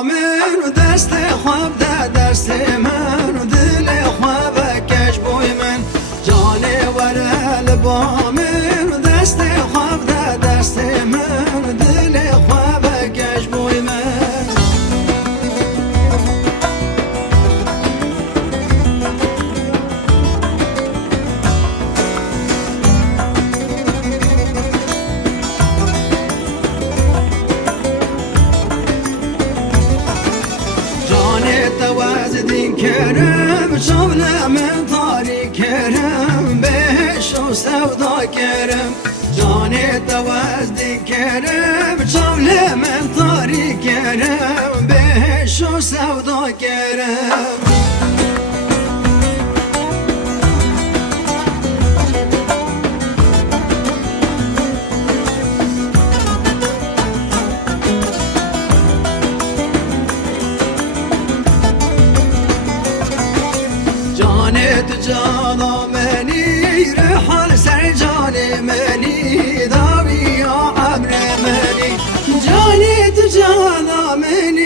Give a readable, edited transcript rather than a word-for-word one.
من و دست خواب ده دست من و دل خواب کش بوی من جانه ورل با من و دست خواب ده دست من و دل خواب کش بوی من توازدين كرم شغل من طاري كرم بهش وسودا كرم جاني توازدين كرم شغل من طاري كرم بهش وسودا كرم جانا منی رحال سر جان منی داوی یا عمر منی جانی تو جانا منی